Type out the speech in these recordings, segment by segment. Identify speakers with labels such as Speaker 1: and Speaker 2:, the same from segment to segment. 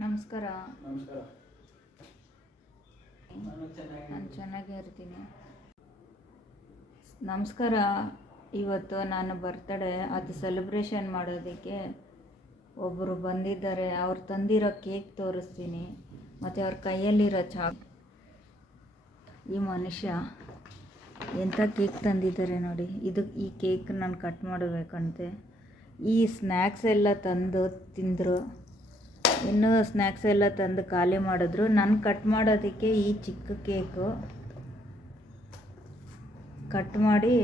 Speaker 1: ನಮಸ್ಕಾರ.
Speaker 2: ನಮಸ್ಕಾರ. ನಾನು ಚೆನ್ನಾಗೇ
Speaker 1: ಇರ್ತೀನಿ. ನಮಸ್ಕಾರ. ಇವತ್ತು ನಾನು ಬರ್ತಡೇ ಅದು ಸೆಲೆಬ್ರೇಷನ್ ಮಾಡೋದಕ್ಕೆ ಒಬ್ಬರು ಬಂದಿದ್ದಾರೆ. ಅವ್ರು ತಂದಿರೋ ಕೇಕ್ ತೋರಿಸ್ತೀನಿ. ಮತ್ತು ಅವ್ರ ಕೈಯಲ್ಲಿರೋ ಚಾಕ್. ಈ ಮನುಷ್ಯ ಎಂಥ ಕೇಕ್ ತಂದಿದ್ದಾರೆ ನೋಡಿ. ಇದು ಈ ಕೇಕ್ ನಾನು ಕಟ್ ಮಾಡಬೇಕಂತೆ. ಈ ಸ್ನ್ಯಾಕ್ಸ್ ಎಲ್ಲ ತಂದು ತಿಂದರು. ಇನ್ನೂ ಸ್ನ್ಯಾಕ್ಸ್ ಎಲ್ಲ ತಂದು ಖಾಲಿ ಮಾಡಿದ್ರು. ನಾನು ಕಟ್ ಮಾಡೋದಕ್ಕೆ ಈ ಚಿಕ್ಕ ಕೇಕು ಕಟ್ ಮಾಡಿ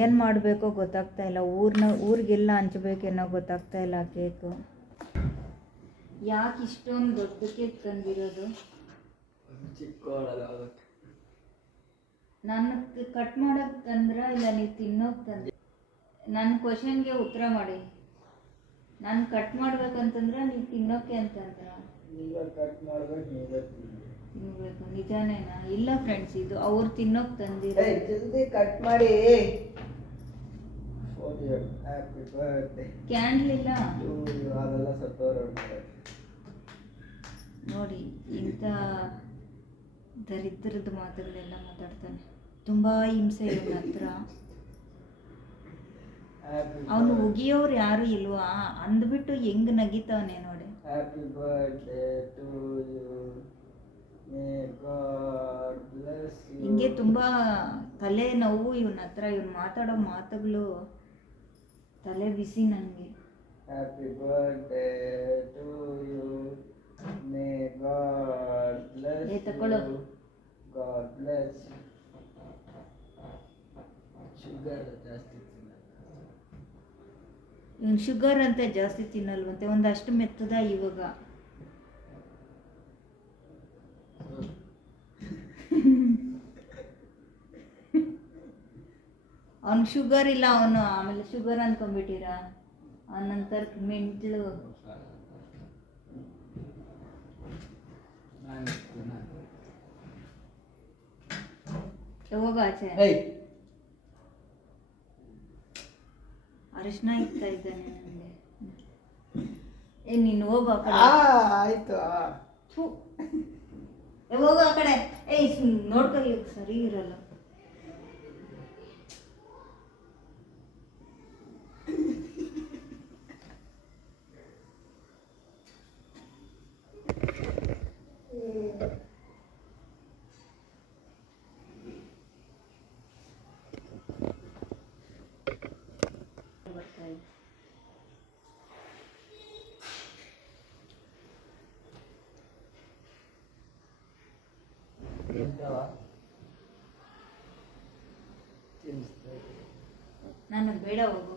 Speaker 1: ಏನು ಮಾಡಬೇಕೋ ಗೊತ್ತಾಗ್ತಾ ಇಲ್ಲ. ಊರ್ನ ಊರಿಗೆಲ್ಲ ಹಂಚಬೇಕೇನೋ ಗೊತ್ತಾಗ್ತಾ ಇಲ್ಲ ಆ ಕೇಕು ಯಾಕೆ ಇಷ್ಟೊಂದು ದೊಡ್ಡ ಕೇಕ್ ತಂದಿರೋದು?
Speaker 2: ನಾನು
Speaker 1: ನನ್ನ ಕಟ್ ಮಾಡೋಕೆ ತಂದ್ರ ಇಲ್ಲ ನೀವು ತಿನ್ನೋಕೆ ತಂದ್ರೆ? ನನ್ನ ಕ್ವಶನ್ಗೆ ಉತ್ತರ ಮಾಡಿ. ನಾನು ಕಟ್ ಮಾಡ್ಬೇಕಂತಂದ್ರೆ ನೀವು ತಿನ್ನೋಕೆ ಅಂತಂದ್ರ.
Speaker 2: ತಿನ್ಬೇಕು.
Speaker 1: ನಿಜಾನೇನಾ? ಇಲ್ಲ ಫ್ರೆಂಡ್ಸ್ ಇದು ಅವ್ರು ತಿನ್ನೋಕೆ ತಂದಿರೋ
Speaker 2: ಜಲ್ದಿ ಕಟ್ ಮಾಡಿ.
Speaker 1: ಕ್ಯಾಂಡಲ್ ಇಲ್ಲ? ನೋಡಿ ಇಂಥ ದರಿದ್ರದ ಮಾತುಗಳೆಲ್ಲ ಮಾತಾಡ್ತಾನೆ. ತುಂಬ ಹಿಂಸೆ ಇವನ ಹತ್ರ. ಅವನು ಉಗಿಯೋರು ಯಾರು ಇಲ್ವಾ? ಅಂದ್ಬಿಟ್ಟು ಹೆಂಗ್ ನಗಿತಾವನೆ ನೋಡಿ.
Speaker 2: ಹ್ಯಾಪಿ ಬರ್ತ್ಡೇ ಟು ಯು
Speaker 1: ಹಿಂಗೆ ತುಂಬ ತಲೆ ನೋವು ಇವನ ಹತ್ರ ಇವ್ರು ಮಾತಾಡೋ ಮಾತುಗಳು ತಲೆ ಬಿಸಿ ನನಗೆ
Speaker 2: happy birthday to you may God bless
Speaker 1: ಏ, ತಕೊಳ್ಳು.
Speaker 2: ಗಾಡ್ ಬ್ಲೆಸ್ ಶುಗರ್ ಜಾಸ್ತಿ.
Speaker 1: ಇವನು ಶುಗರ್ ಅಂತ ಜಾಸ್ತಿ ತಿನ್ನಲ್ವಂತೆ ಒಂದಷ್ಟು ಮೆತ್ತದ ಇವಾಗ. ಅವ್ನು ಶುಗರ್ ಇಲ್ಲ ಅವನು ಆಮೇಲೆ ಶುಗರ್ ಅಂದ್ಕೊಂಡ್ಬಿಟ್ಟಿರ ಅವನಂತರ ಮೆಂಟ್ಲು. ಯಾವಾಗ ಆಚೆ
Speaker 2: ಏಯ್
Speaker 1: ಅರಿಶಿನ ಇಕ್ತಾ ಇದ್ದಾನೆ ನನಗೆ ಏ ನೀನು ಹೋಗು ಆ ಕಡೆ
Speaker 2: ಆ, ಆಯ್ತು ಆ.
Speaker 1: ಥು. ಏ, ಹೋಗು ಆ ಕಡೆ ಏಯ್ ಸುಮ್ ನೋಡ್ಕೊ ಸರಿ ಇರಲ್ಲ ಬರ್ತಾ ಇದೆ. ನನಗೆ ಬೇಡ ಹೋಗು.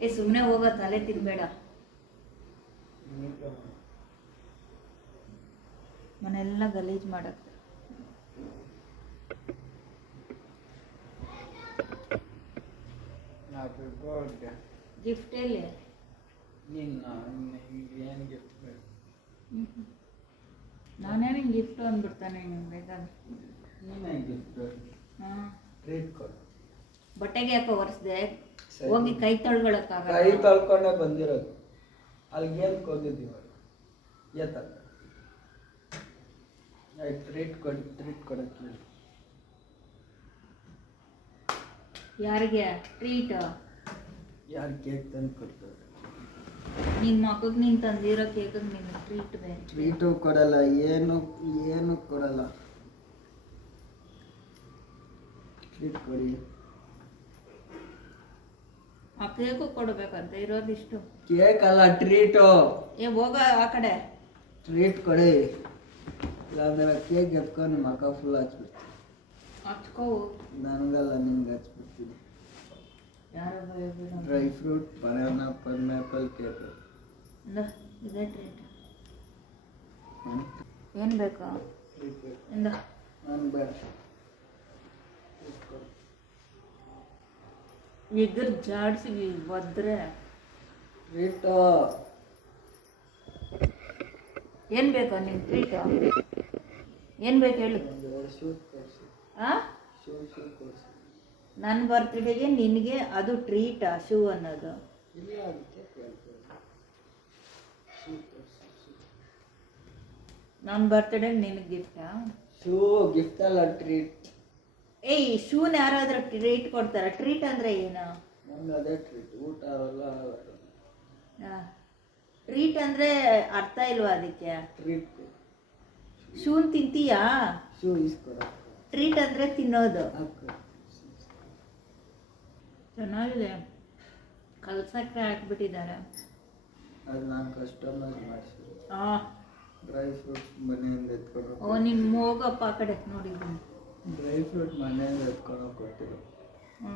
Speaker 1: ಏ ಸುಮ್ಮನೆ ಹೋಗೋ ತಲೆ ತಿನ್ಬೇಡ. ಮನೆಲ್ಲ ಗಲೀಜು ಮಾಡಕ್ಕೆ. ಗಿಫ್ಟ್ ಎಲ್ಲಿ?
Speaker 2: ನಿನ್ನ ಏನು ಗಿಫ್ಟ್ ಬೇಕು?
Speaker 1: ನಾನೇ ನಿಂಗೆ ಗಿಫ್ಟ್ ಅಂದ್ಬಿಡ್ತಾನೆ ನಿಂಗೆ ಬೇಕಾದ್ರೆ
Speaker 2: ನೀನೇ ಗಿಫ್ಟ್
Speaker 1: ಹಾಂ.
Speaker 2: ಟ್ರೀಟ್ ಕೊಡು.
Speaker 1: ಬಟ್ಟೆಗೆ ಯಾಕೋ ಒರೆಸ್ದೆ? ಹೋಗಿ ಕೈ
Speaker 2: ಕೈ ತೊಳ್ಕೊಂಡೆ ಬಂದಿರೋದು. ಅಲ್ಲಿಗೆ ಏನು ಹೋಗಿದ್ದೀವಿ ಎತ್ತ. ಆಯ್ತು ಟ್ರೀಟ್ ಕೊಡಿ ಟ್ರೀಟ್ ಕೊಡಕ್ಕೆ ಹೇಳಿ.
Speaker 1: ಯಾರಿಗೆ? ಟ್ರೀಟ್
Speaker 2: ಯಾರು ಕೇಕ್ ತಂದು ಕೊಡ್ತಾರೆ?
Speaker 1: ನಿನ್ನ ಮಗಗೆ ನೀನು ತಂದಿರೋ ಕೇಕಿಗೆ ನಿನ್ನ ಟ್ರೀಟ್ ಬೇರೆ?
Speaker 2: ಟ್ರೀಟು ಕೊಡಲ್ಲ ಏನು ಏನು ಕೊಡಲ್ಲ. ಟ್ರೀಟ್ ಕೊಡಿ.
Speaker 1: ಆ ಕೇಕು ಕೊಡಬೇಕಂತ ಇರೋದಿಷ್ಟು
Speaker 2: ಕೇಕ್ ಅಲ್ಲ ಟ್ರೀಟು
Speaker 1: ಏ ಹೋಗ ಆ ಕಡೆ.
Speaker 2: ಟ್ರೀಟ್ ಕೊಡಿ. ಇಲ್ಲಾಂದ್ರೆ ಕೇಕ್ ಎತ್ಕೊಂಡು ಮಕ್ಕ ಫುಲ್ ಹಚ್ಬಿಡ್ತೀನಿ.
Speaker 1: ಹಚ್ಕೋ
Speaker 2: ನನಗಲ್ಲ ನಿಮ್ಗೆ ಹಚ್ಬಿಡ್ತೀನಿ. Dry fruit banana pineapple cake
Speaker 1: ಇದೇ ಟ್ರೀಟ್ ಏನು ಬೇಕಾ? ಇಂದ.
Speaker 2: ನಾನು ಬೇಡ.
Speaker 1: ಎಗರ್ ಜಾಡ್ಸಿ ಒದ್ರೆ.
Speaker 2: ಟ್ರೀಟು
Speaker 1: ಏನು ಬೇಕು ನಿಮ್ಮ ಟ್ರೀಟ್ ಏನು ಬೇಕು ಹೇಳು. ಹಾಂ
Speaker 2: ಶೂ ಶೂ ಕೊಡಿಸಿ.
Speaker 1: ನನ್ನ ಬರ್ತ್ಡೇಗೆ ನಿನಗೆ ಅದು ಟ್ರೀಟ್ ಶೂ ಅನ್ನೋದು. ನನ್ನ ಬರ್ತ್ಡೇ ನಿನಗೆ ಗಿಫ್ಟಾ
Speaker 2: ಶೂ ಗಿಫ್ಟ್ ಅಲ್ಲ ಟ್ರೀಟ್
Speaker 1: ಏಯ್ ಶೂನ ಯಾರಾದ್ರೂ ಟ್ರೀಟ್ ಕೊಡ್ತಾರ? ಟ್ರೀಟ್ ಅಂದ್ರೆ ಏನು?
Speaker 2: ಅದೇ ಟ್ರೀಟ್ ಊಟ ಅವೆಲ್ಲ
Speaker 1: ಟ್ರೀಟ್ ಅಂದ್ರೆ ಅರ್ಥ ಇಲ್ವಾ ಅದಕ್ಕೆ?
Speaker 2: ಟ್ರೀಟ್
Speaker 1: ಶೂನ್ ತಿಂತೀಯಾ?
Speaker 2: ಶೂ ಇಸ್ಕೊಡ
Speaker 1: ಟ್ರೀಟ್ ಅಂದ್ರೆ ತಿನ್ನೋದು. ಚೆನ್ನಾಗಿದೆ. ಕಲ್ಸಕ್ಕೆ ಹಾಕ್ಬಿಟ್ಟಿದ್ದಾರೆ.
Speaker 2: ಅದು ನಾನು ಕಸ್ಟಮೈಸ್ ಮಾಡಿಸಿದ್ರು
Speaker 1: ಹಾಂ
Speaker 2: ಡ್ರೈ ಫ್ರೂಟ್ಸ್ ಮನೆಯಿಂದ ಎತ್ಕೊಂಡು
Speaker 1: ಓ ನಿನ್ನ ಹೋಗಪ್ಪ ಆ ಕಡೆ ನೋಡಿದ್ದೀನಿ
Speaker 2: ಡ್ರೈ ಫ್ರೂಟ್ ಮನೆಯಿಂದ ಎತ್ಕೊಂಡು ಕೊಟ್ಟಿದ್ರು
Speaker 1: ಹ್ಞೂ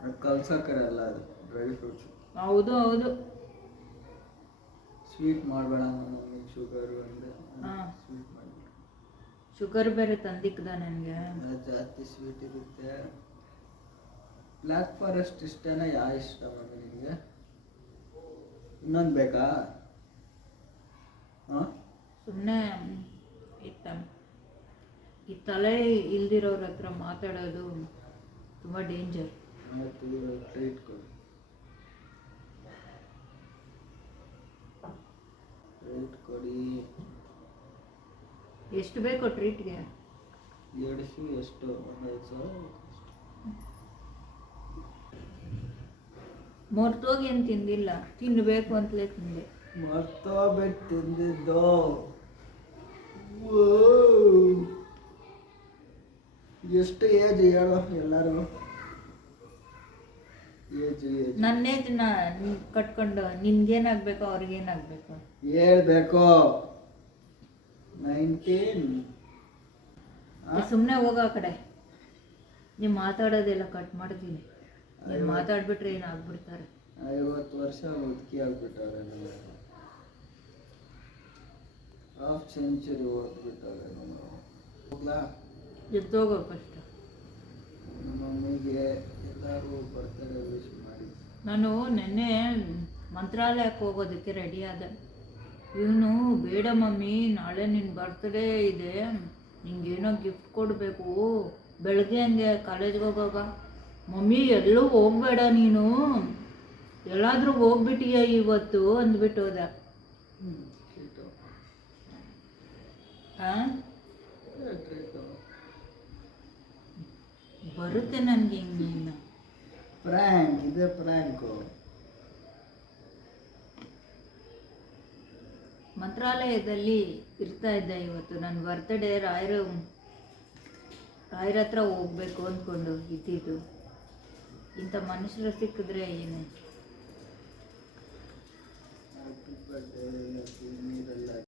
Speaker 2: ಅದು ಕಲ್ಸಕ್ಕರಲ್ಲ ಅದು ಡ್ರೈ ಫ್ರೂಟ್ಸ್
Speaker 1: ಹೌದು ಹೌದು.
Speaker 2: ಸ್ವೀಟ್ ಮಾಡಬೇಡ ಮಮ್ಮಿ ಶುಗರ್ ಅಂದರೆ
Speaker 1: ಹಾ.
Speaker 2: ಸ್ವೀಟ್ ಮಾಡಿ
Speaker 1: ಶುಗರ್ ಬೇರೆ ತಂದಿಕ್ದ ನನಗೆ.
Speaker 2: ಜಾಸ್ತಿ ಸ್ವೀಟ್ ಇರುತ್ತೆ. ಬ್ಲ್ಯಾಕ್ ಫಾರೆಸ್ಟ್ ಇಷ್ಟನ ಯಾವ ಇಷ್ಟ ಮಮ್ಮಿ ನಿಮಗೆ ಇನ್ನೊಂದು ಬೇಕಾ? ಹಾಂ?
Speaker 1: ಸುಮ್ಮನೆ ಇತ್ತ. ಈ ತಲೆ ಇಲ್ದಿರೋರ ಹತ್ರ ಮಾತಾಡೋದು ತುಂಬ ಡೇಂಜರ್.
Speaker 2: ಆಯ್ತು ಟ್ರೀಟ್ ಕೊಡಿ.
Speaker 1: ಎಷ್ಟು ಬೇಕು ಟ್ರೀಟ್ಗೆ
Speaker 2: ಎಡಿಸಿ ಎಷ್ಟು? ಒಂದು ಐದು ಸಾವಿರ
Speaker 1: ಮರ್ತೋಗಿ ಏನು ತಿಂದಿಲ್ಲ ತಿನ್ನಬೇಕು ಅಂತಲೇ ತಿಂದೆ.
Speaker 2: ಮರ್ತೋಗ್ಬಿಟ್ಟು ತಿಂದಿದ್ದು. ಎಷ್ಟು ಏಜ್ ಹೇಳು ಎಲ್ಲರೂ? Age age.
Speaker 1: ನನ್ನ ಏಜ್ನ ಕಟ್ಕೊಂಡು ನಿನ್ಗೇನಾಗಬೇಕು ಅವ್ರಿಗೇನಾಗಬೇಕು.
Speaker 2: ಹೇಳ್ಬೇಕು. ನೈನ್ಟೀನ್.
Speaker 1: ಸುಮ್ಮನೆ ಹೋಗೋ ಆ ಕಡೆ. ನೀವು ಮಾತಾಡೋದೆಲ್ಲ ಕಟ್ ಮಾಡ್ತೀನಿ. ಮಾತಾಡ್ಬಿಟ್ರೆ ಏನಾಗ್ಬಿಡ್ತಾರೆ?
Speaker 2: ಐವತ್ತು ವರ್ಷ ಮುದುಕಿ ಆಗ್ಬಿಟ್ಟವ್ರೆ ಹಾಫ್ ಸೆಂಚುರಿ ಓದ್ಬಿಟ್ಟವ್ರೆ ಹೋಗ್ಲಾ?
Speaker 1: ಎದ್ದೋಗೋ ಫಸ್ಟ್
Speaker 2: ನಮ್ಮ ಮಮ್ಮಿಗೆ ಎಲ್ಲರೂ ಬರ್ತಾರೆ ವಿಶ್ ಮಾಡಿ.
Speaker 1: ನಾನು ನೆನ್ನೆ ಮಂತ್ರಾಲಯಕ್ಕೆ ಹೋಗೋದಕ್ಕೆ ರೆಡಿ ಆದ. ಇವನು ಬೇಡ ಮಮ್ಮಿ ನಾಳೆ ನಿನ್ನ ಬರ್ತ್ಡೇ ಇದೆ. ನಿಂಗೇನೋ ಗಿಫ್ಟ್ ಕೊಡಬೇಕು. ಬೆಳಗ್ಗೆ ಹಂಗೆ ಕಾಲೇಜ್ಗೆ ಹೋಗುವಾಗ ಮಮ್ಮಿ ಎಲ್ಲೂ ಹೋಗ್ಬೇಡ ನೀನು. ಎಲ್ಲಾದರೂ ಹೋಗ್ಬಿಟ್ಟಿಯ ಇವತ್ತು ಅಂದ್ಬಿಟ್ಟು ಹೋದ. ಬರುತ್ತೆ ನನಗೆ ಹಿಂಗೆ ಇನ್ನು.
Speaker 2: ಪ್ರ್ಯಾಂಕ್ ಇದೆ ಪ್ರ್ಯಾಂಕು
Speaker 1: ಮಂತ್ರಾಲಯದಲ್ಲಿ ಇರ್ತಾ ಇದ್ದೆ ಇವತ್ತು. ನನ್ನ ಬರ್ತ್ಡೇ ರಾಯರ ರಾಯರ ಹತ್ರ ಹೋಗ್ಬೇಕು ಅಂದ್ಕೊಂಡು ಇದ್ದಿದ್ದು. ಇಂಥ ಮನುಷ್ಯರು ಸಿಕ್ಕಿದ್ರೆ ಏನು?